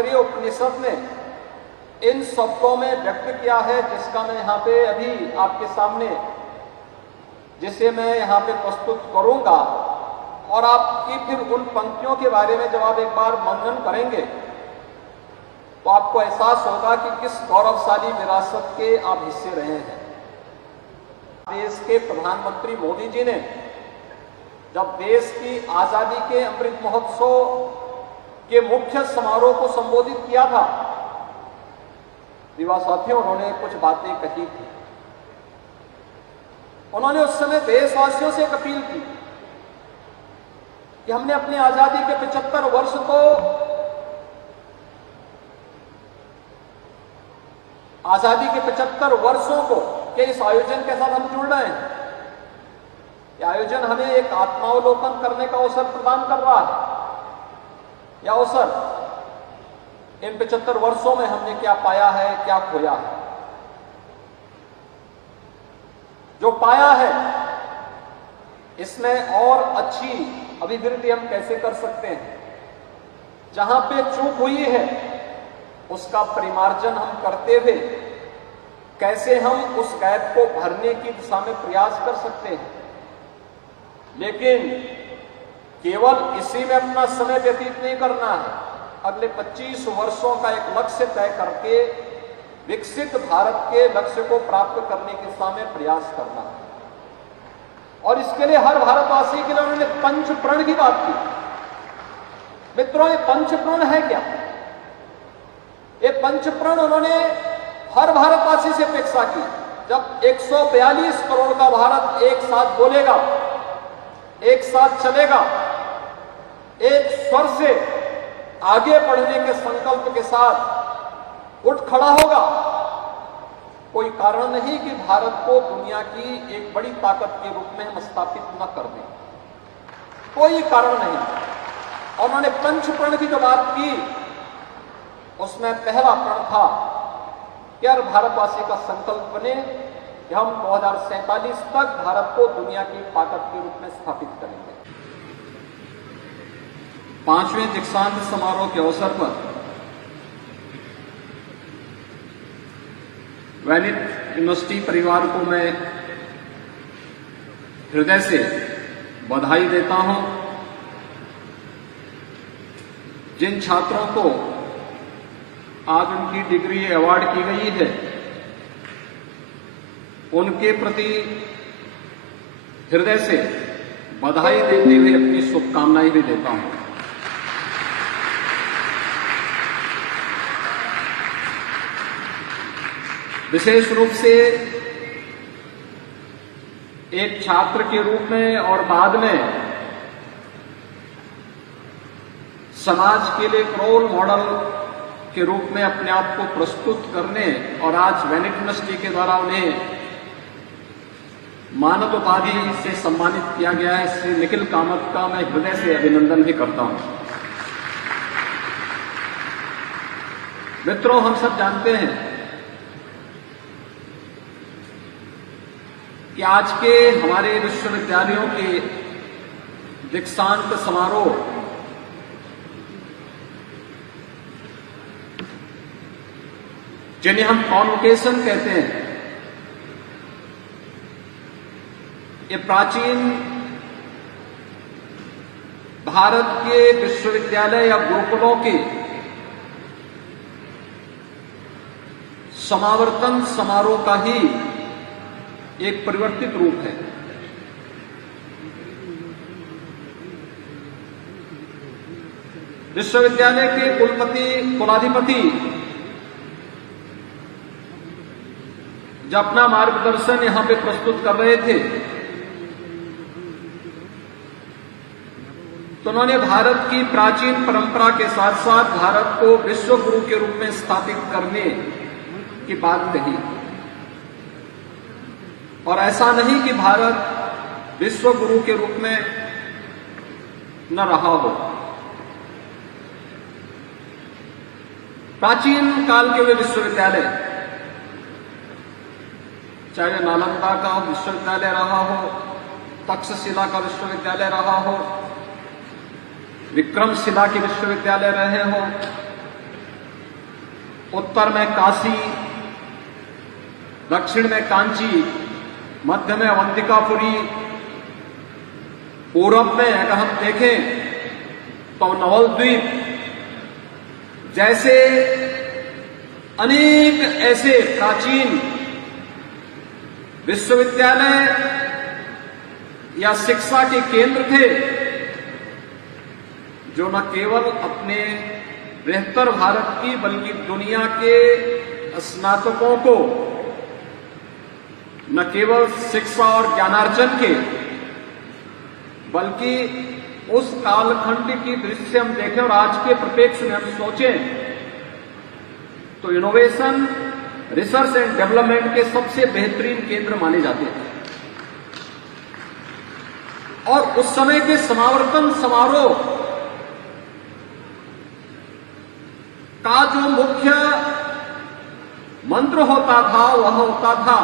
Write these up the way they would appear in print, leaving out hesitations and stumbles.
तैत्तिरीय उपनिषद ने इन शब्दों में व्यक्त किया है, जिसका मैं यहाँ पे अभी आपके सामने जिसे मैं यहाँ पे प्रस्तुत करूंगा, और आपकी फिर उन पंक्तियों के बारे में जब आप एक बार मनन करेंगे तो आपको एहसास होगा कि किस गौरवशाली विरासत के आप हिस्से रहे हैं। देश के प्रधानमंत्री मोदी जी ने जब देश की आजादी के अमृत महोत्सव के मुख्य समारोह को संबोधित किया था, युवा साथियों, उन्होंने कुछ बातें कही थी। उन्होंने उस समय देशवासियों से एक अपील की कि हमने अपनी आजादी के 75 वर्ष को आजादी के 75 वर्षों को के इस आयोजन के साथ हम जुड़ रहे हैं। यह आयोजन हमें एक आत्मावलोकन करने का अवसर प्रदान कर रहा है। यह अवसर इन 75 वर्षों में हमने क्या पाया है, क्या खोया है। जो पाया है इसमें और अच्छी अभिवृद्धि हम कैसे कर सकते हैं। जहां पे चूक हुई है उसका परिमार्जन हम करते हुए कैसे हम उस गैप को भरने की दिशा में प्रयास कर सकते हैं। लेकिन केवल इसी में अपना समय व्यतीत नहीं करना है। अगले 25 वर्षों का एक लक्ष्य तय करके विकसित भारत के लक्ष्य को प्राप्त करने की दिशा में प्रयास करना है। और इसके लिए हर भारतवासी के लिए उन्होंने पंचप्रण की बात की। मित्रों, ये पंचप्रण है क्या? ये पंचप्रण उन्होंने हर भारतवासी से अपेक्षा की। जब 142 करोड़ का भारत एक साथ बोलेगा, एक साथ चलेगा, एक स्वर से आगे बढ़ने के संकल्प के साथ उठ खड़ा होगा, कोई कारण नहीं कि भारत को दुनिया की एक बड़ी ताकत के रूप में हम स्थापित न कर दें। कोई कारण नहीं। उन्होंने पंचप्रण की जो बात की उसमें पहला प्रण था कि हर भारतवासी का संकल्प बने कि हम 2047 तक भारत को दुनिया की ताकत के रूप में स्थापित करेंगे। 5वें दीक्षांत समारोह के अवसर पर वैनिथ यूनिवर्सिटी परिवार को मैं हृदय से बधाई देता हूं। जिन छात्रों को आज उनकी डिग्री अवार्ड की गई है, उनके प्रति हृदय से बधाई देते हुए अपनी शुभकामनाएं भी देता हूं। विशेष रूप से एक छात्र के रूप में और बाद में समाज के लिए एक रोल मॉडल के रूप में अपने आप को प्रस्तुत करने और आज वैनिथ यूनिवर्सिटी के द्वारा उन्हें मानद उपाधि से सम्मानित किया गया है, श्री निखिल कामत का मैं हृदय से अभिनंदन भी करता हूं। मित्रों, हम सब जानते हैं कि आज के हमारे विश्वविद्यालयों के दीक्षांत समारोह जिन्हें हम कॉन्वोकेशन कहते हैं, ये प्राचीन भारत के विश्वविद्यालय या गुरुकुलों के समावर्तन समारोह का ही एक परिवर्तित रूप है। विश्वविद्यालय के कुलाधिपति जब अपना मार्गदर्शन यहां पे प्रस्तुत कर रहे थे तो उन्होंने भारत की प्राचीन परंपरा के साथ साथ भारत को विश्व गुरु के रूप में स्थापित करने की बात कही। और ऐसा नहीं कि भारत विश्व गुरु के रूप में न रहा हो। प्राचीन काल के वे विश्वविद्यालय, चाहे नालंदा का विश्वविद्यालय रहा हो, तक्षशिला का विश्वविद्यालय रहा हो, विक्रमशिला के विश्वविद्यालय रहे हो, उत्तर में काशी, दक्षिण में कांची, मध्य में अवंतिकापुरी, पूरब में अगर हम देखें तो नवलद्वीप जैसे अनेक ऐसे प्राचीन विश्वविद्यालय या शिक्षा के केंद्र थे जो न केवल अपने बेहतर भारत की बल्कि दुनिया के स्नातकों को न केवल शिक्षा और ज्ञानार्जन के बल्कि उस कालखंड की दृष्टि से हम देखें और आज के परिप्रेक्ष्य में हम सोचें तो इनोवेशन, रिसर्च एंड डेवलपमेंट के सबसे बेहतरीन केंद्र माने जाते हैं। और उस समय के समावर्तन समारोह का जो मुख्य मंत्र होता था वह होता था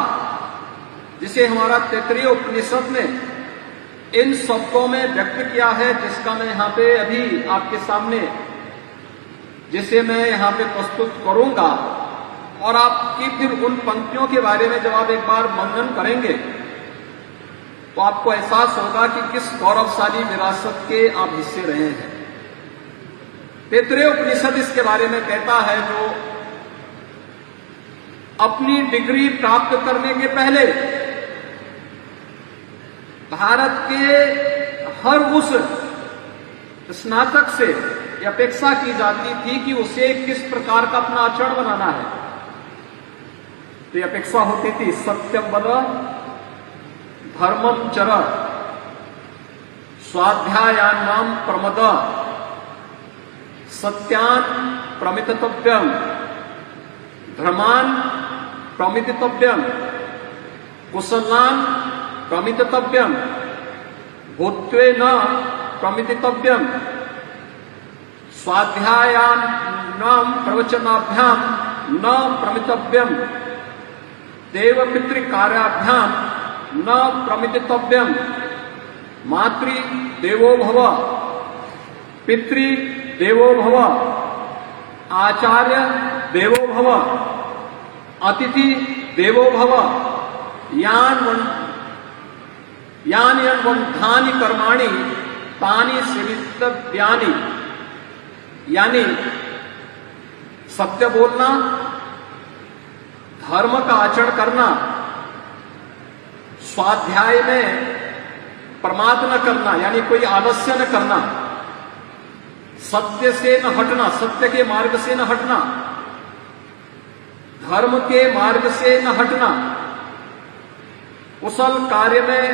जिसे हमारा तैत्तिरीय उपनिषद ने इन शब्दों में व्यक्त किया है, जिसका मैं यहां पे अभी आपके सामने जिसे मैं यहां पे प्रस्तुत करूंगा और आपकी फिर उन पंक्तियों के बारे में जब आप एक बार मनन करेंगे तो आपको एहसास होगा कि किस गौरवशाली विरासत के आप हिस्से रहे हैं। तैत्तिरीय उपनिषद इसके बारे में कहता है जो अपनी डिग्री प्राप्त करने के पहले भारत के हर उस स्नातक से अपेक्षा की जाती थी कि उसे किस प्रकार का अपना आचरण बनाना है। तो अपेक्षा होती थी सत्यम वद, धर्मम चर, स्वाध्यायान्नाम प्रमद, सत्यान प्रमितव्यम, धर्मान प्रमितव्यम, कुशलान प्रमितव्यम, भूत्वे न प्रमितव्यम, स्वाध्यायान्नाम प्रवचनाभ्याम न प्रमितव्यम, देवपितृकार्याभ्याम न प्रमितव्यम, मातृ देवो भव, पितृ देवो भव, आचार्य देवो भव, अतिथि देवो भव, यान वंधानि कर्माणि तानि सेवितव्यानि। यानी सत्य बोलना, धर्म का आचरण करना, स्वाध्याय में प्रमाद न करना यानी कोई आलस्य न करना, सत्य से न हटना, सत्य के मार्ग से न हटना, धर्म के मार्ग से न हटना, कुशल कार्य में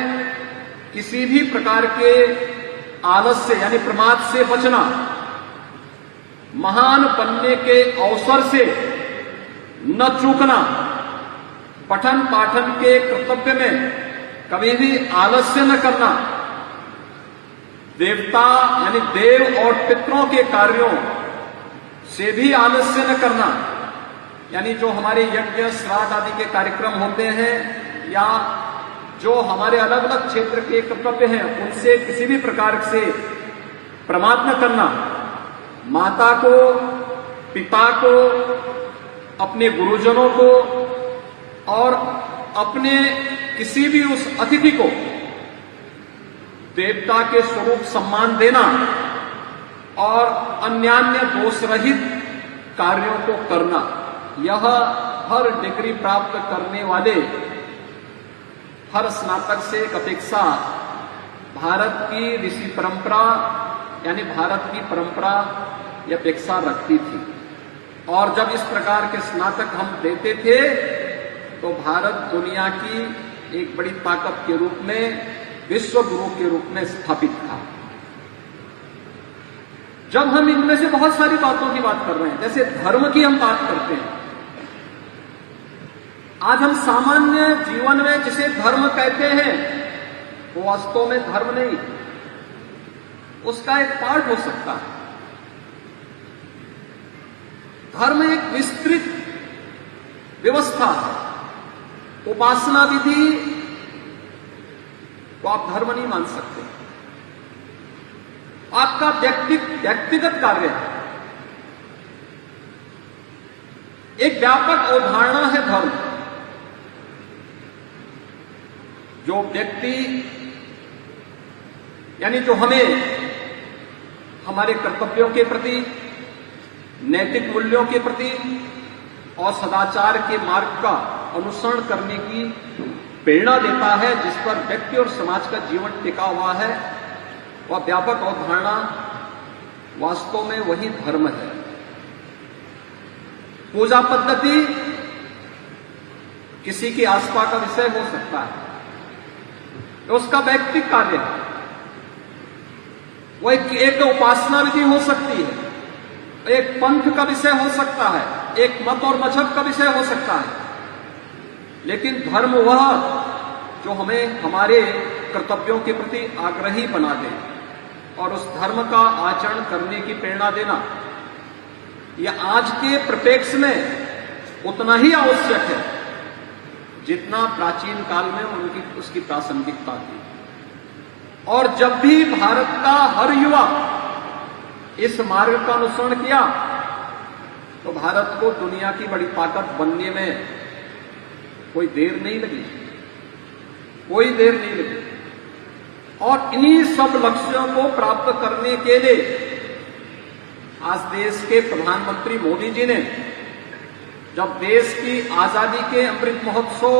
किसी भी प्रकार के आलस्य यानी प्रमाद से बचना, महान बनने के अवसर से न चूकना, पठन पाठन के कर्तव्य में कभी भी आलस्य न करना, देवता यानी देव और पितरों के कार्यों से भी आलस्य न करना, यानी जो हमारे यज्ञ श्राद्ध आदि के कार्यक्रम होते हैं या जो हमारे अलग अलग क्षेत्र के कर्तव्य हैं उनसे किसी भी प्रकार से प्रमाद न करना, माता को, पिता को, अपने गुरुजनों को और अपने किसी भी उस अतिथि को देवता के स्वरूप सम्मान देना और अन्यान्य दोष रहित कार्यों को करना, यह हर डिग्री प्राप्त करने वाले हर स्नातक से एक अपेक्षा भारत की ऋषि परंपरा यानी भारत की परंपरा यह अपेक्षा रखती थी। और जब इस प्रकार के स्नातक हम देते थे तो भारत दुनिया की एक बड़ी ताकत के रूप में, विश्व गुरु के रूप में स्थापित था। जब हम इनमें से बहुत सारी बातों की बात कर रहे हैं, जैसे धर्म की हम बात करते हैं, आज हम सामान्य जीवन में जिसे धर्म कहते हैं वो वास्तव में धर्म नहीं, उसका एक पार्ट हो सकता है। धर्म एक विस्तृत व्यवस्था है। उपासना विधि को आप धर्म नहीं मान सकते, आपका व्यक्तिगत कार्य है। एक व्यापक अवधारणा है धर्म। जो व्यक्ति यानी जो हमें हमारे कर्तव्यों के प्रति, नैतिक मूल्यों के प्रति और सदाचार के मार्ग का अनुसरण करने की प्रेरणा देता है, जिस पर व्यक्ति और समाज का जीवन टिका हुआ है, वह व्यापक अवधारणा वास्तव में वही धर्म है। पूजा पद्धति किसी की आस्था का विषय हो सकता है, तो उसका वैयक्तिक कार्य है। वो एक उपासना विधि हो सकती है, एक पंथ का विषय हो सकता है, एक मत और मजहब का विषय हो सकता है, लेकिन धर्म वह जो हमें हमारे कर्तव्यों के प्रति आग्रही बना दे और उस धर्म का आचरण करने की प्रेरणा देना, यह आज के परिप्रेक्ष्य में उतना ही आवश्यक है जितना प्राचीन काल में उसकी प्रासंगिकता थी। और जब भी भारत का हर युवा इस मार्ग का अनुसरण किया, तो भारत को दुनिया की बड़ी ताकत बनने में कोई देर नहीं लगी, कोई देर नहीं लगी। और इन्हीं सब लक्ष्यों को प्राप्त करने के लिए आज देश के प्रधानमंत्री मोदी जी ने जब देश की आजादी के अमृत महोत्सव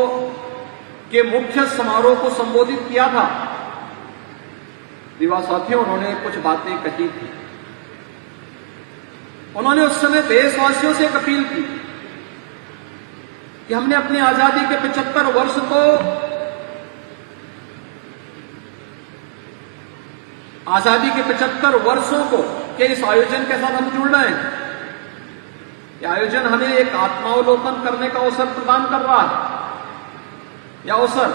के मुख्य समारोह को संबोधित किया था, युवा साथियों, उन्होंने कुछ बातें कही थी। उन्होंने उस समय देशवासियों से एक अपील की कि हमने अपनी आजादी के 75 वर्ष को आजादी के 75 वर्षों को के इस आयोजन के साथ हम जुड़ रहे हैं। यह आयोजन हमें एक आत्मावलोकन करने का अवसर प्रदान कर रहा है। यह अवसर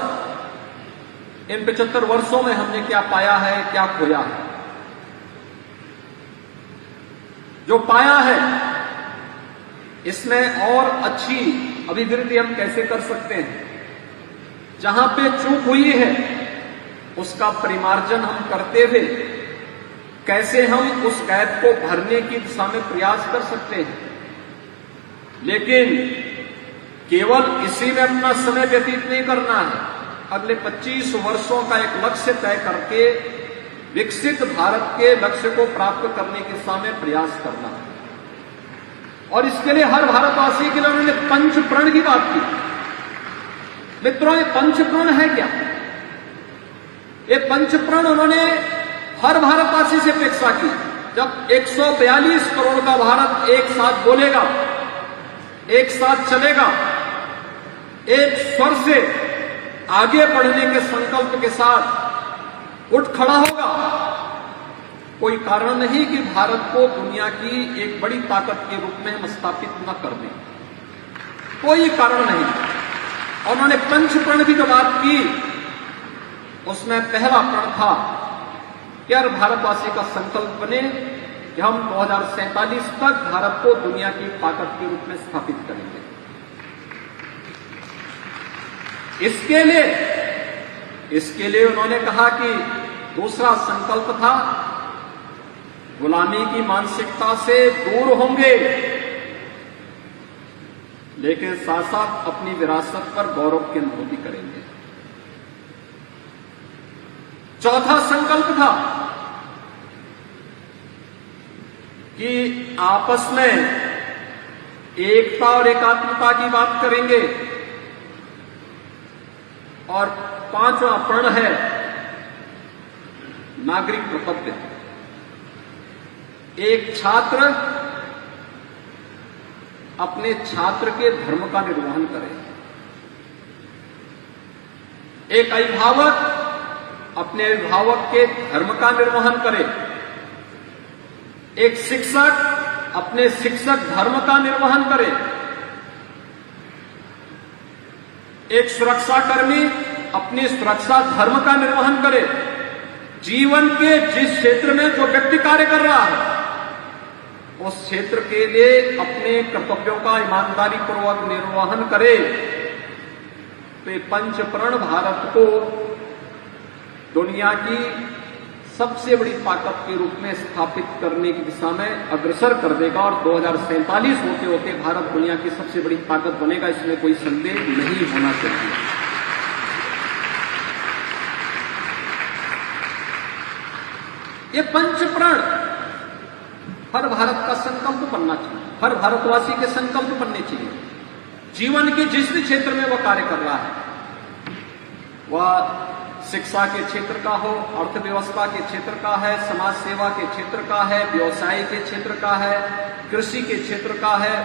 इन 75 वर्षों में हमने क्या पाया है, क्या खोया है। जो पाया है इसमें और अच्छी अभिवृद्धि हम कैसे कर सकते हैं। जहां पे चूक हुई है उसका परिमार्जन हम करते हुए कैसे हम उस गैप को भरने की दिशा में प्रयास कर सकते हैं। लेकिन केवल इसी में अपना समय व्यतीत नहीं करना है। अगले 25 वर्षों का एक लक्ष्य तय करके विकसित भारत के लक्ष्य को प्राप्त करने की दिशा में प्रयास करना है। और इसके लिए हर भारतवासी के लिए उन्होंने पंचप्रण की बात की। मित्रों, ये पंचप्रण है क्या? ये पंचप्रण उन्होंने हर भारतवासी से अपेक्षा की। जब 142 करोड़ का भारत एक साथ बोलेगा, एक साथ चलेगा, एक स्वर से आगे बढ़ने के संकल्प के साथ उठ खड़ा होगा, कोई कारण नहीं कि भारत को दुनिया की एक बड़ी ताकत के रूप में हम स्थापित न कर दें। कोई कारण नहीं। और उन्होंने पंचप्रण की जो बात की उसमें पहला प्रण था कि हर भारतवासी का संकल्प बने कि हम 2047 तक भारत को दुनिया की ताकत के रूप में स्थापित करेंगे। इसके लिए उन्होंने कहा कि दूसरा संकल्प था गुलामी की मानसिकता से दूर होंगे, लेकिन साथ साथ अपनी विरासत पर गौरव की अनुभूति करेंगे। चौथा संकल्प था कि आपस में एकता और एकात्मता की बात करेंगे। और पांचवा प्रण है नागरिक कर्तव्य। एक छात्र अपने छात्र के धर्म का निर्वहन करे, एक अभिभावक अपने अभिभावक के धर्म का निर्वहन करे, एक शिक्षक अपने शिक्षक धर्म का निर्वहन करे, एक सुरक्षाकर्मी अपनी सुरक्षा धर्म का निर्वहन करे। जीवन के जिस क्षेत्र में जो व्यक्ति कार्य कर रहा है उस क्षेत्र के लिए अपने कर्तव्यों का ईमानदारी पूर्वक निर्वहन करे। तो ये पंचप्रण भारत को दुनिया की सबसे बड़ी ताकत के रूप में स्थापित करने की दिशा में अग्रसर कर देगा और 2047 होते होते भारत दुनिया की सबसे बड़ी ताकत बनेगा, इसमें कोई संदेह नहीं होना चाहिए। ये पंचप्राण हर भारत का संकल्प बनना चाहिए, हर भारतवासी के संकल्प बनने चाहिए। जीवन के जिस भी क्षेत्र में वह कार्य कर रहा है, वह शिक्षा के क्षेत्र का हो, अर्थव्यवस्था के क्षेत्र का है, समाज सेवा के क्षेत्र का है, व्यवसाय के क्षेत्र का है, कृषि के क्षेत्र का है,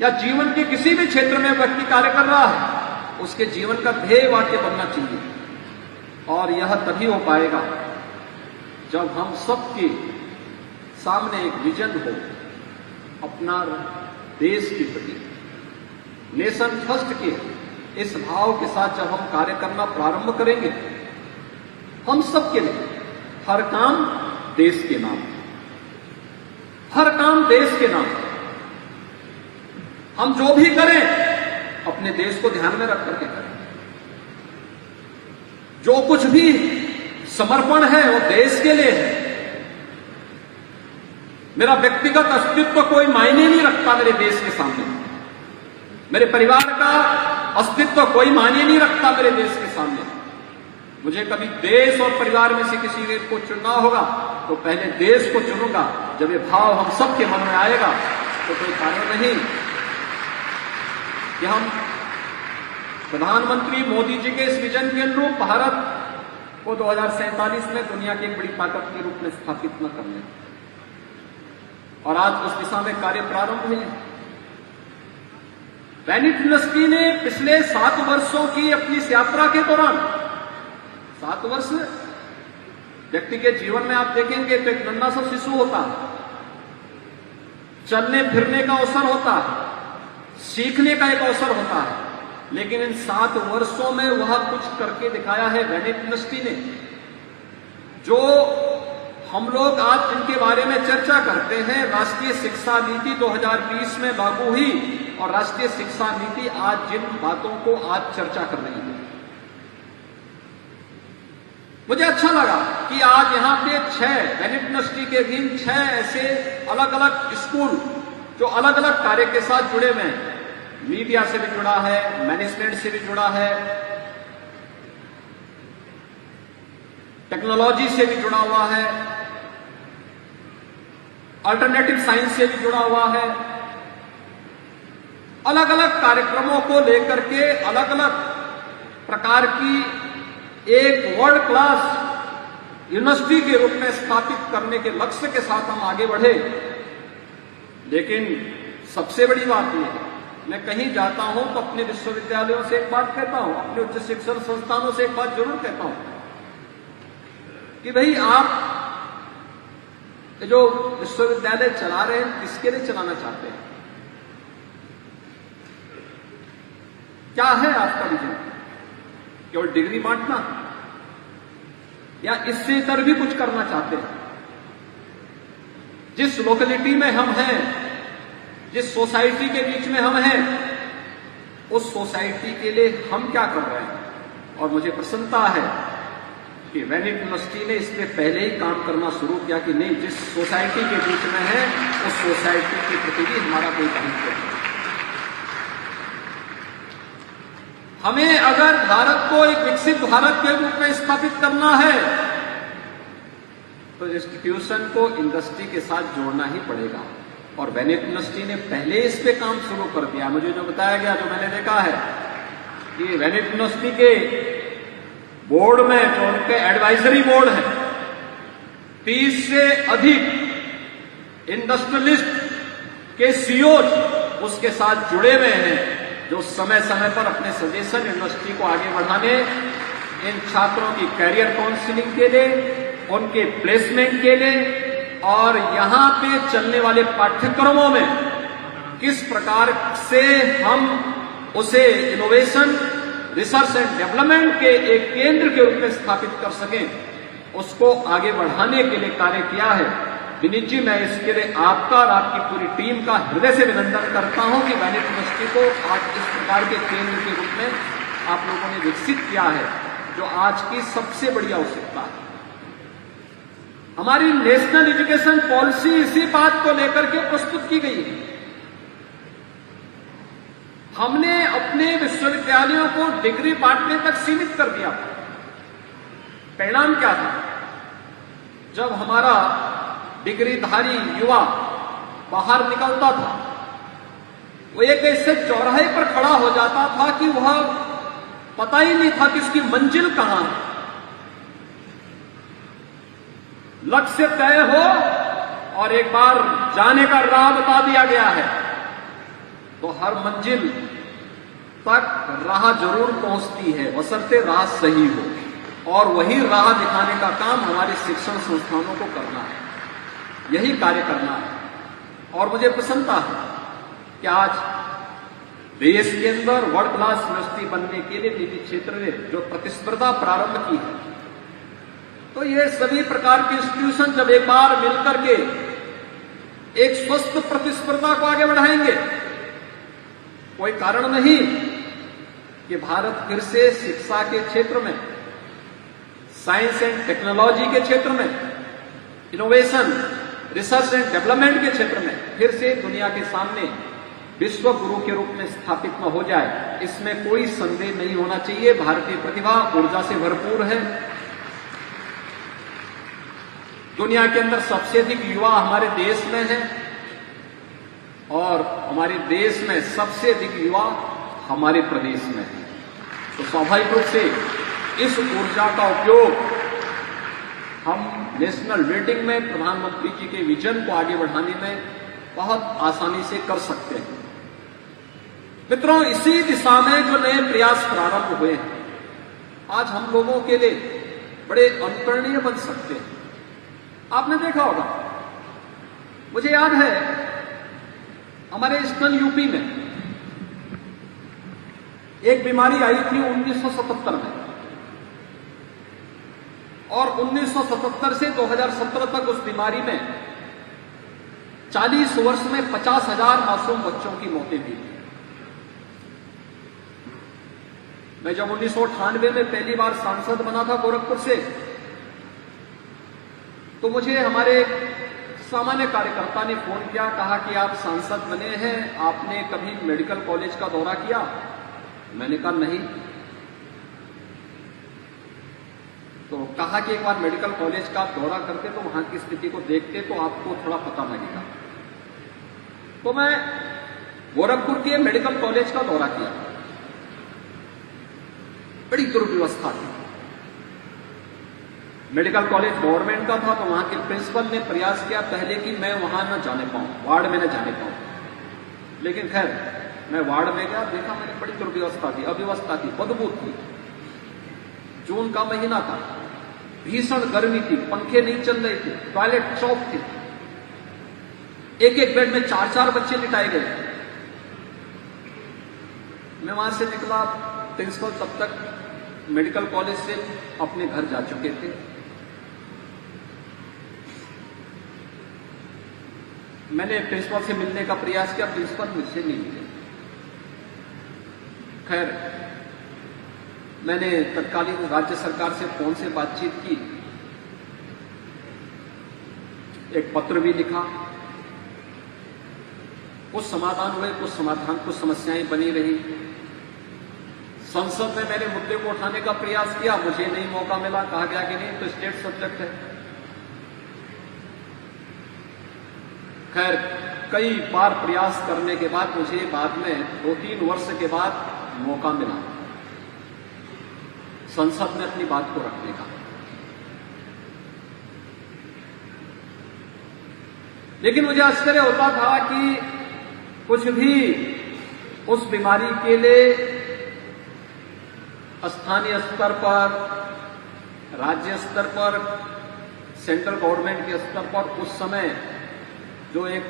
या जीवन के किसी भी क्षेत्र में व्यक्ति कार्य कर रहा है, उसके जीवन का ध्येय वाक्य बनना चाहिए। और यह तभी हो पाएगा जब हम सबके सामने एक विजन हो अपना देश के प्रति, नेशन फर्स्ट के इस भाव के साथ जब हम कार्य करना प्रारंभ करेंगे, हम सबके लिए हर काम देश के नाम, हर काम देश के नाम, हम जो भी करें अपने देश को ध्यान में रख करके करें। जो कुछ भी समर्पण है वो देश के लिए है। मेरा व्यक्तिगत अस्तित्व कोई मायने नहीं रखता मेरे देश के सामने, मेरे परिवार का अस्तित्व कोई मायने नहीं रखता मेरे देश के सामने। मुझे कभी देश और परिवार में से किसी एक को चुनना होगा तो पहले देश को चुनूंगा। जब ये भाव हम सबके मन में आएगा तो कोई कारण नहीं कि हम प्रधानमंत्री मोदी जी के इस विजन के अनुरूप भारत को 2047 में दुनिया की एक बड़ी ताकत के रूप में स्थापित न कर लें। और आज उस दिशा में कार्य प्रारंभ हुए। वैनिट इंडस्ट्री ने पिछले 7 वर्षों की अपनी इस यात्रा के दौरान, 7 वर्ष व्यक्ति के जीवन में आप देखेंगे तो एक नन्हा सा शिशु होता है, चलने फिरने का अवसर होता है, सीखने का एक अवसर होता है, लेकिन इन 7 वर्षों में वह कुछ करके दिखाया है वैनिट इंडस्ट्री ने, जो हम लोग आज जिनके बारे में चर्चा करते हैं। राष्ट्रीय शिक्षा नीति 2020 में लागू हुई और राष्ट्रीय शिक्षा नीति आज जिन बातों को आज चर्चा कर रही है, मुझे अच्छा लगा कि आज यहां पे 6 वैनिट इंडस्ट्री के अधीन 6 ऐसे अलग अलग स्कूल जो अलग अलग कार्य के साथ जुड़े हुए हैं। मीडिया से भी जुड़ा है, मैनेजमेंट से भी जुड़ा है, टेक्नोलॉजी से भी जुड़ा हुआ है, अल्टरनेटिव साइंस से भी जुड़ा हुआ है। अलग अलग कार्यक्रमों को लेकर के अलग अलग प्रकार की एक वर्ल्ड क्लास यूनिवर्सिटी के रूप में स्थापित करने के लक्ष्य के साथ हम आगे बढ़े। लेकिन सबसे बड़ी बात यह है, मैं कहीं जाता हूं तो अपने विश्वविद्यालयों से एक बात कहता हूं, अपने उच्च शिक्षण संस्थानों से एक बात जरूर कहता हूं कि भाई आप जो विश्वविद्यालय चला रहे हैं किसके लिए चलाना चाहते हैं? क्या है आपका विजन? केवल डिग्री बांटना या इससे इतर भी कुछ करना चाहते हैं? जिस लोकेलिटी में हम हैं, जिस सोसाइटी के बीच में हम हैं, उस सोसाइटी के लिए हम क्या कर रहे हैं? और मुझे प्रसन्नता है कि वैनिट यूनिवर्सिटी ने इसमें पहले ही काम करना शुरू किया कि नहीं, जिस सोसाइटी के बीच में है उस सोसाइटी के प्रति भी हमारा कोई दायित्व है। हमें अगर भारत को एक विकसित भारत के रूप में स्थापित करना है तो इंस्टीट्यूशन को इंडस्ट्री के साथ जोड़ना ही पड़ेगा। और वैनिट यूनिवर्सिटी ने पहले इस पे काम शुरू कर दिया। मुझे जो बताया गया, जो मैंने देखा है कि वैनिट यूनिवर्सिटी के बोर्ड में, जो उनके एडवाइजरी बोर्ड है, 30 से अधिक इंडस्ट्रियलिस्ट के सीईओज उसके साथ जुड़े हुए हैं, जो समय समय पर अपने सजेशन इंडस्ट्री को आगे बढ़ाने, इन छात्रों की कैरियर काउंसलिंग के लिए, उनके प्लेसमेंट के लिए और यहां पे चलने वाले पाठ्यक्रमों में किस प्रकार से हम उसे इनोवेशन, रिसर्च एंड डेवलपमेंट के एक केंद्र के रूप में स्थापित कर सकें, उसको आगे बढ़ाने के लिए कार्य किया है। विनीत जी, मैं इसके लिए आपका और आपकी पूरी टीम का हृदय से अभिनंदन करता हूं कि वैनिट यूनिवर्सिटी को आज इस प्रकार के केंद्र के रूप में आप लोगों ने विकसित किया है, जो आज की सबसे बड़ी आवश्यकता है। हमारी नेशनल एजुकेशन पॉलिसी इसी बात को लेकर के प्रस्तुत की गई है। हमने अपने विश्वविद्यालयों को डिग्री बांटने तक सीमित कर दिया। परिणाम क्या था? जब हमारा डिग्रीधारी युवा बाहर निकलता था, वो एक ऐसे चौराहे पर खड़ा हो जाता था कि वह पता ही नहीं था कि उसकी मंजिल कहां है। लक्ष्य तय हो और एक बार जाने का राह बता दिया गया है तो हर मंजिल तक राह जरूर पहुंचती है, बशर्ते राह सही हो। और वही राह दिखाने का काम हमारे शिक्षण संस्थानों को करना है, यही कार्य करना है। और मुझे प्रसन्नता है कि आज देश के अंदर वर्ल्ड क्लास यूनिवर्सिटी बनने के लिए निजी क्षेत्र ने जो प्रतिस्पर्धा प्रारंभ की है, तो ये सभी प्रकार के इंस्टीट्यूशन जब एक बार मिलकर के एक स्वस्थ प्रतिस्पर्धा को आगे बढ़ाएंगे, कोई कारण नहीं कि भारत फिर से शिक्षा के क्षेत्र में, साइंस एंड टेक्नोलॉजी के क्षेत्र में, इनोवेशन, रिसर्च एंड डेवलपमेंट के क्षेत्र में फिर से दुनिया के सामने विश्व गुरु के रूप में स्थापित न हो जाए, इसमें कोई संदेह नहीं होना चाहिए। भारतीय प्रतिभा ऊर्जा से भरपूर है। दुनिया के अंदर सबसे अधिक युवा हमारे देश में है और हमारे देश में सबसे अधिक युवा हमारे प्रदेश में है। तो स्वाभाविक रूप से इस ऊर्जा का उपयोग हम नेशनल बिल्डिंग में प्रधानमंत्री जी के विजन को आगे बढ़ाने में बहुत आसानी से कर सकते हैं। मित्रों, इसी दिशा में जो नए प्रयास प्रारंभ हुए हैं, आज हम लोगों के लिए बड़े अनुकरणीय बन सकते हैं। आपने देखा होगा, मुझे याद है हमारे ईस्टर्न यूपी में एक बीमारी आई थी 1977 में, और 1977 से 2017 तक उस बीमारी में 40 वर्ष में 50,000 मासूम बच्चों की मौतें हुई। मैं जब 1998 में पहली बार सांसद बना था गोरखपुर से, तो मुझे हमारे सामान्य कार्यकर्ता ने फोन किया, कहा कि आप सांसद बने हैं, आपने कभी मेडिकल कॉलेज का दौरा किया? मैंने कहा नहीं। तो कहा कि एक बार मेडिकल कॉलेज का दौरा करते तो वहां की स्थिति को देखते तो आपको थोड़ा पता लगेगा। तो मैं गोरखपुर के मेडिकल कॉलेज का दौरा किया। बड़ी दुर्व्यवस्था थी। मेडिकल कॉलेज गवर्नमेंट का था, तो वहां के प्रिंसिपल ने प्रयास किया पहले कि मैं वहां न जाने पाऊं, वार्ड में न जाने पाऊं। लेकिन खैर मैं वार्ड में गया, देखा मैंने बड़ी दुर्व्यवस्था थी, अव्यवस्था थी, बदबू थी। जून का महीना था, भीषण गर्मी थी, पंखे नहीं चल रहे थे, टॉयलेट चौक थे, एक एक बेड में 4-4 बच्चे लिटाए गए। मैं वहां से निकला, प्रिंसिपल तब तक मेडिकल कॉलेज से अपने घर जा चुके थे। मैंने प्रिंसिपल से मिलने का प्रयास किया, प्रिंसिपल मुझसे नहीं मिले। खैर मैंने तत्कालीन राज्य सरकार से फोन से बातचीत की, एक पत्र भी लिखा, कुछ समाधान हुए, कुछ समस्याएं बनी रही। संसद में मैंने मुद्दे को उठाने का प्रयास किया, मुझे नहीं मौका मिला, कहा गया कि नहीं तो स्टेट सब्जेक्ट है। खैर कई बार प्रयास करने के बाद मुझे बाद में 2-3 वर्ष के बाद मौका मिला संसद में अपनी बात को रखने का। लेकिन मुझे आश्चर्य होता था कि कुछ भी उस बीमारी के लिए स्थानीय स्तर पर, राज्य स्तर पर, सेंट्रल गवर्नमेंट के स्तर पर उस समय जो एक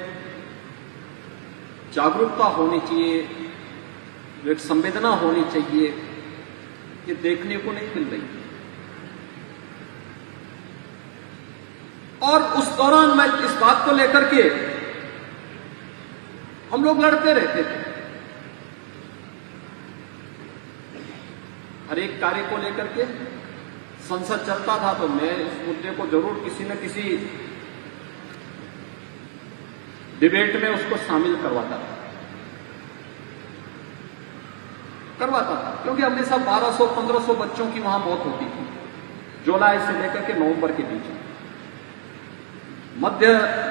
जागरूकता होनी चाहिए, जो एक संवेदना होनी चाहिए, ये देखने को नहीं मिल रही। और उस दौरान मैं इस बात को लेकर के हम लोग लड़ते रहते थे, हर एक कार्य को लेकर के संसद चलता था तो मैं इस मुद्दे को जरूर किसी न किसी डिबेट में उसको शामिल करवाता था, क्योंकि हमेशा 1200-1500 बच्चों की वहां मौत होती थी जुलाई से लेकर के नवंबर के बीच में। मध्य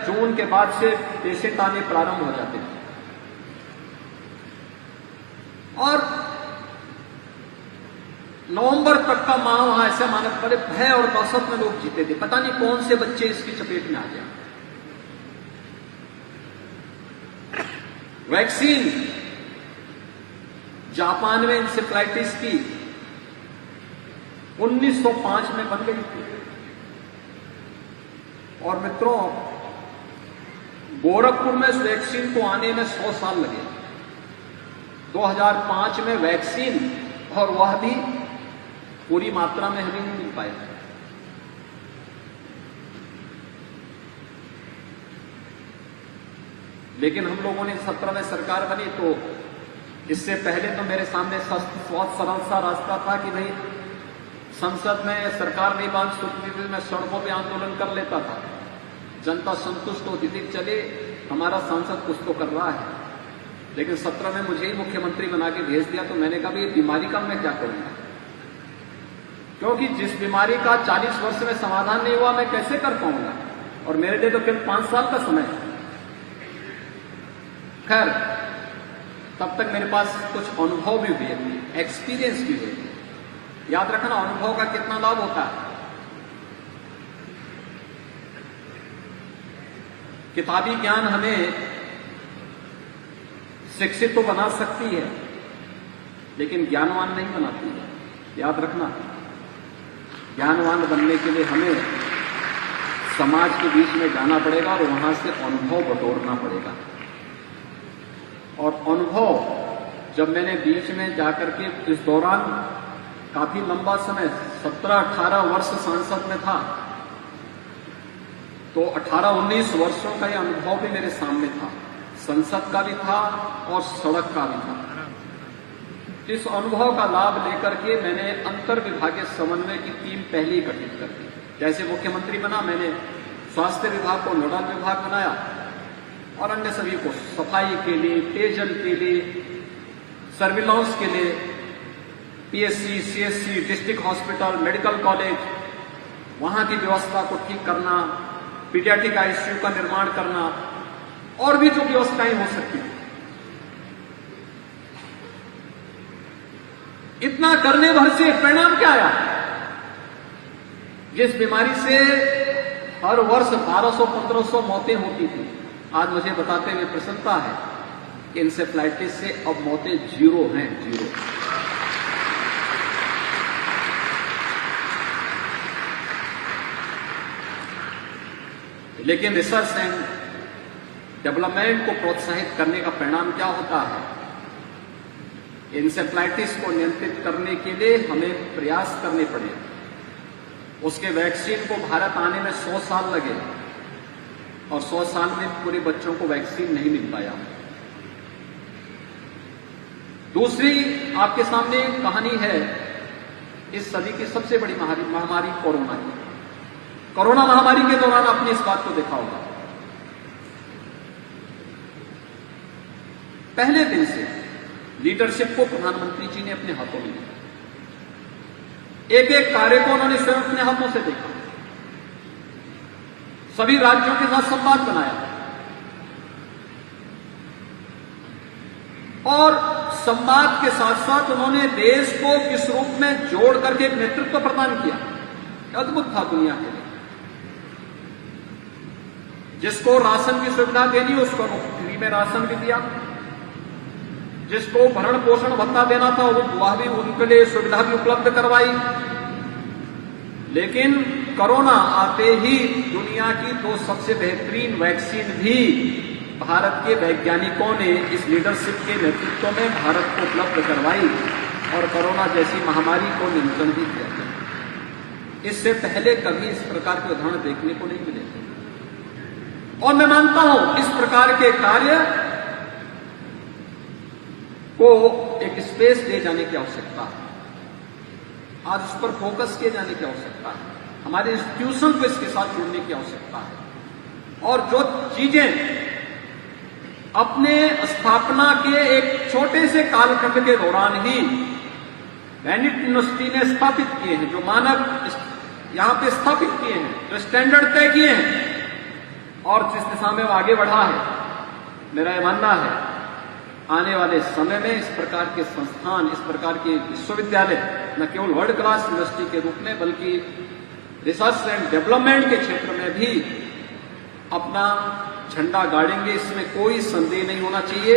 जून के बाद से पेशेंट आने प्रारंभ हो जाते थे और नवंबर तक का माह वहां ऐसा मानक बड़े भय और दहशत में लोग जीते थे, पता नहीं कौन से बच्चे इसकी चपेट में आ गया। वैक्सीन जापान में इंसेफ्लाइटिस की 1905 में बन गई थी और मित्रों गोरखपुर में इस वैक्सीन को आने में 100 साल लगे। 2005 में वैक्सीन, और वह भी पूरी मात्रा में हमें नहीं मिल पाया। लेकिन हम लोगों ने 17 में सरकार बनी तो इससे पहले तो मेरे सामने बहुत सरल सा रास्ता था कि भाई संसद में सरकार नहीं बात सुनती थी, मैं सड़कों पे आंदोलन कर लेता था, जनता संतुष्ट होती थी, चले हमारा सांसद कुछ तो कर रहा है। लेकिन 17 में मुझे ही मुख्यमंत्री बना के भेज दिया तो मैंने कहा ये बीमारी का मैं क्या करूंगा, क्योंकि जिस बीमारी का 40 वर्ष में समाधान नहीं हुआ मैं कैसे कर पाऊंगा, और मेरे लिए तो केवल 5 साल का समय है। खैर तब तक मेरे पास कुछ अनुभव भी हुए, एक्सपीरियंस भी हुए। याद रखना अनुभव का कितना लाभ होता है। किताबी ज्ञान हमें शिक्षित तो बना सकती है लेकिन ज्ञानवान नहीं बनाती है। याद रखना, ज्ञानवान बनने के लिए हमें समाज के बीच में जाना पड़ेगा और वहां से अनुभव बटोरना पड़ेगा। और अनुभव जब मैंने बीच में जाकर के इस दौरान काफी लंबा समय 17-18 वर्ष सांसद में था तो 18-19 वर्षों का यह अनुभव भी मेरे सामने था, संसद का भी था और सड़क का भी था। इस अनुभव का लाभ लेकर के मैंने अंतर विभागीय समन्वय की टीम पहले ही गठित कर दी। जैसे मुख्यमंत्री बना मैंने स्वास्थ्य विभाग को नोडल विभाग बनाया और अन्य सभी को सफाई के लिए, पेयजल के लिए, सर्विलांस के लिए, PSC, CSC, district hospital, medical college, वहां की व्यवस्था को ठीक करना, पीडियाट्रिक आईसीयू का निर्माण करना और भी जो व्यवस्थाएं हो सकती हैं। इतना करने भर से परिणाम क्या आया? जिस बीमारी से हर वर्ष 1200-1500 मौतें होती थी, आज मुझे बताते हुए प्रसन्नता है कि इंसेफ्लाइटिस से अब मौतें 0 हैं, 0। लेकिन रिसर्च एंड डेवलपमेंट को प्रोत्साहित करने का परिणाम क्या होता है? इंसेफ्लाइटिस को नियंत्रित करने के लिए हमें प्रयास करने पड़े। उसके वैक्सीन को भारत आने में 100 साल लगे और 100 साल में पूरे बच्चों को वैक्सीन नहीं मिल पाया। दूसरी आपके सामने कहानी है इस सदी की सबसे बड़ी महामारी कोरोना की। कोरोना महामारी के दौरान आपने इस बात को देखा होगा, पहले दिन से लीडरशिप को प्रधानमंत्री जी ने अपने हाथों में लिया। एक एक कार्य को उन्होंने स्वयं अपने हाथों से देखा, सभी राज्यों के साथ संवाद बनाया और संवाद के साथ साथ उन्होंने देश को किस रूप में जोड़ करके एक नेतृत्व प्रदान किया, अद्भुत था दुनिया के लिए। जिसको राशन की सुविधा देनी उसको फ्री में राशन भी दिया, जिसको भरण पोषण भत्ता देना था वह भी उनके लिए सुविधा भी उपलब्ध करवाई। लेकिन कोरोना आते ही दुनिया की 2 सबसे बेहतरीन वैक्सीन भी भारत के वैज्ञानिकों ने इस लीडरशिप के नेतृत्व में भारत को उपलब्ध करवाई और कोरोना जैसी महामारी को नियंत्रण भी किया गया। इससे पहले कभी इस प्रकार के उदाहरण देखने को नहीं मिले और मैं मानता हूं इस प्रकार के कार्य को एक स्पेस दे जाने की आवश्यकता है। आज उस पर फोकस किए जाने की आवश्यकता है, हमारे इंस्टीट्यूशन को इसके साथ जोड़ने की आवश्यकता है। और जो चीजें अपने स्थापना के एक छोटे से कालखंड के दौरान ही वैनिटी यूनिवर्सिटी ने स्थापित किए हैं, जो मानक यहां पे स्थापित किए हैं, जो स्टैंडर्ड तय किए हैं और जिस दिशा में वो आगे बढ़ा है, मेरा यह मानना है आने वाले समय में इस प्रकार के संस्थान, इस प्रकार के विश्वविद्यालय न केवल वर्ल्ड क्लास यूनिवर्सिटी के रूप में बल्कि रिसर्च एंड डेवलपमेंट के क्षेत्र में भी अपना झंडा गाड़ेंगे, इसमें कोई संदेह नहीं होना चाहिए।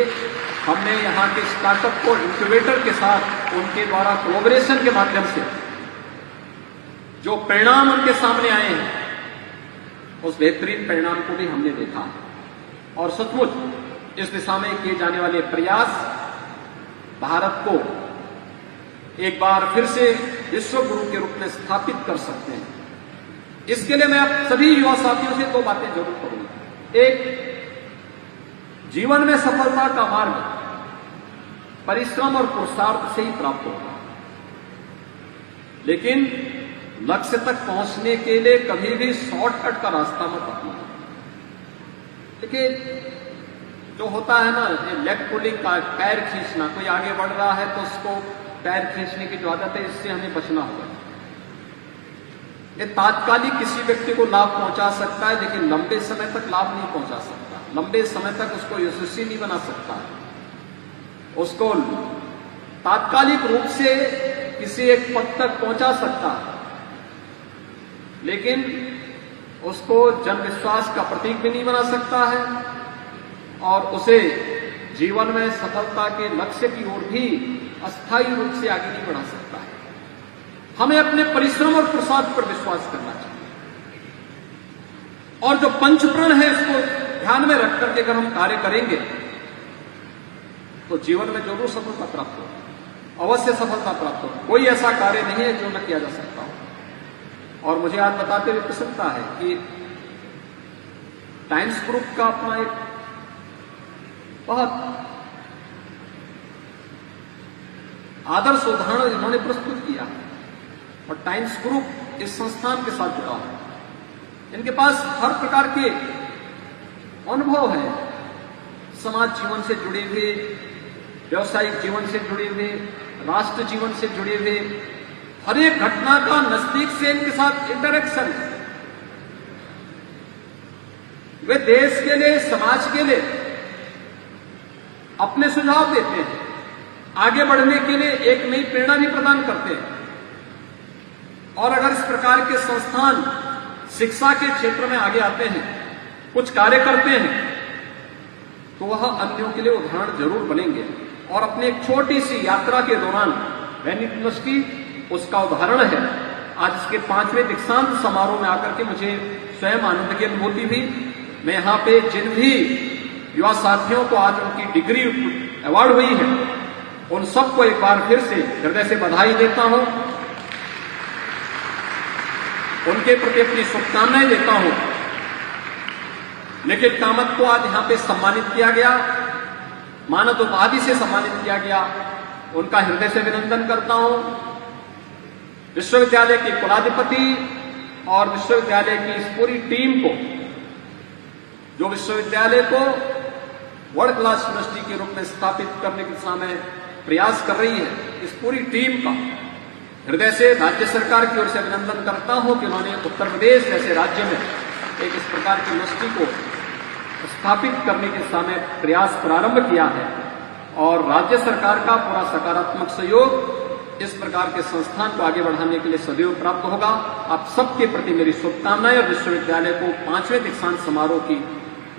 हमने यहाँ के स्टार्टअप को इंक्यूबेटर के साथ उनके द्वारा कोलैबोरेशन के माध्यम से जो परिणाम उनके सामने आए हैं, उस बेहतरीन परिणाम को भी हमने देखा है। और सचमुच इस दिशा में किए जाने वाले प्रयास भारत को एक बार फिर से विश्व गुरु के रूप में स्थापित कर सकते हैं। इसके लिए मैं आप सभी युवा साथियों से दो बातें जरूर करूंगा। एक, जीवन में सफलता का मार्ग परिश्रम और पुरुषार्थ से ही प्राप्त होगा, लेकिन लक्ष्य तक पहुंचने के लिए कभी भी शॉर्टकट का रास्ता मत अपनाना। देखिए, जो होता है ना, ये लेग पुलिंग का पैर खींचना, कोई आगे बढ़ रहा है तो उसको पैर खींचने की जो आदत है, इससे हमें बचना होगा। ये तात्कालिक किसी व्यक्ति को लाभ पहुंचा सकता है, लेकिन लंबे समय तक लाभ नहीं पहुंचा सकता, लंबे समय तक उसको यशस्वी नहीं बना सकता। उसको तात्कालिक रूप से किसी एक पद तक पहुंचा सकता है, लेकिन उसको जन विश्वास का प्रतीक भी नहीं बना सकता है और उसे जीवन में सफलता के लक्ष्य की ओर भी अस्थायी रूप से आगे नहीं बढ़ा सकता है। हमें अपने परिश्रम और पुरुषार्थ पर विश्वास करना चाहिए और जो पंचप्रण है इसको ध्यान में रख करके अगर हम कार्य करेंगे तो जीवन में जरूर सफलता प्राप्त होगी, अवश्य सफलता प्राप्त होगी। कोई ऐसा कार्य नहीं है जो न किया जा सकता हो। और मुझे आज बताते हुए प्रसन्नता है कि टाइम्स ग्रुप का अपना एक बहुत आदर्श उदाहरण इन्होंने प्रस्तुत किया और टाइम्स ग्रुप इस संस्थान के साथ जुड़ा है। इनके पास हर प्रकार के अनुभव है, समाज जीवन से जुड़े हुए, व्यवसायिक जीवन से जुड़े हुए, राष्ट्र जीवन से जुड़े हुए, हर एक घटना का नजदीक से इनके साथ इंटरेक्शन है। वे देश के लिए, समाज के लिए अपने सुझाव देते हैं, आगे बढ़ने के लिए एक नई प्रेरणा भी प्रदान करते हैं। और अगर इस प्रकार के संस्थान शिक्षा के क्षेत्र में आगे आते हैं, कुछ कार्य करते हैं, तो वह अन्यों के लिए उदाहरण जरूर बनेंगे। और अपनी एक छोटी सी यात्रा के दौरान वैनिटी यूनिवर्सिटी उसका उदाहरण है। आज इसके 5वें दीक्षांत समारोह में आकर के मुझे स्वयं आनंद की अनुभूति हुई। मैं यहाँ पे जिन भी युवा साथियों को आज उनकी डिग्री अवार्ड हुई है, उन सबको एक बार फिर से हृदय से बधाई देता हूं, उनके प्रति अपनी शुभकामनाएं देता हूं। निखिल कामत को आज यहां पे सम्मानित किया गया, मानद उपाधि से सम्मानित किया गया, उनका हृदय से अभिनंदन करता हूं। विश्वविद्यालय के कुलाधिपति और विश्वविद्यालय की इस पूरी टीम को, जो विश्वविद्यालय को वर्ल्ड क्लास यूनिवर्सिटी के रूप में स्थापित करने की दिशा में प्रयास कर रही है, इस पूरी टीम का हृदय से राज्य सरकार की ओर से अभिनंदन करता हूं कि उन्होंने उत्तर प्रदेश जैसे राज्य में एक इस प्रकार की यूनिवर्सिटी को स्थापित करने की दिशा में प्रयास प्रारंभ किया है। और राज्य सरकार का पूरा सकारात्मक सहयोग इस प्रकार के संस्थान को आगे बढ़ाने के लिए सदैव प्राप्त होगा। आप सबके प्रति मेरी शुभकामनाएं और विश्वविद्यालय को 5वें दीक्षांत समारोह की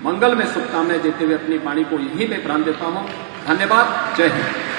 मंगल में शुभकामनाएं देते हुए अपनी वाणी को यहीं पे प्रारंभ देता हूं। धन्यवाद। जय हिंद।